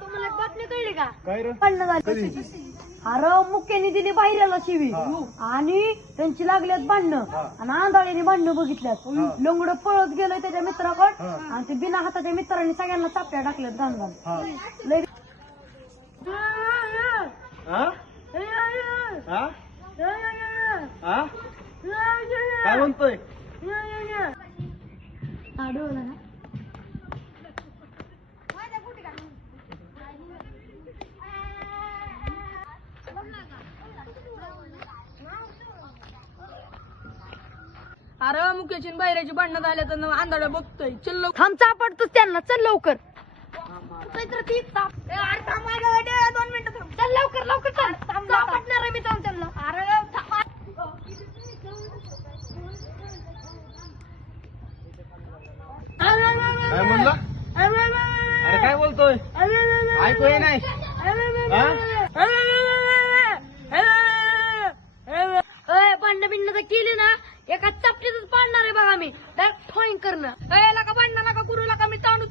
तुम्हाला एक बातमी कळली का? काय रे? भांडणं झाली. अरे मुख्याने दिली बाहेरला शिवी आणि त्यांची लागल्यात भांडणं आणि आंधळीने भांडणं बघितल्यात. लंगड पळत गेलोय त्याच्या मित्राकडे आणि ते बिना हाताच्या मित्रांनी सगळ्यांना चापट्या टाकल्यात गांगाला. लय काय म्हणतोय? आडवलं ना. अरे मुकेश बाहेरची भांडणं झाल्या तर आंधळा बघतोय. चल थांब चापडतो त्यांना. चल लवकर. दोन मिनिटं थांब. चल लवकर लवकर चल. चापटणार आहे मी त्यांना. अरे काय म्हणला? अरे काय बोलतोय? ऐकू ये नाही. भांडणं बिंडणं तर केली ना एका चापटीतच पाडणार आहे बघा मी. डायरेक्ट ठॉईंग करणं. नका भांडणं नका करू नका. मी ताणू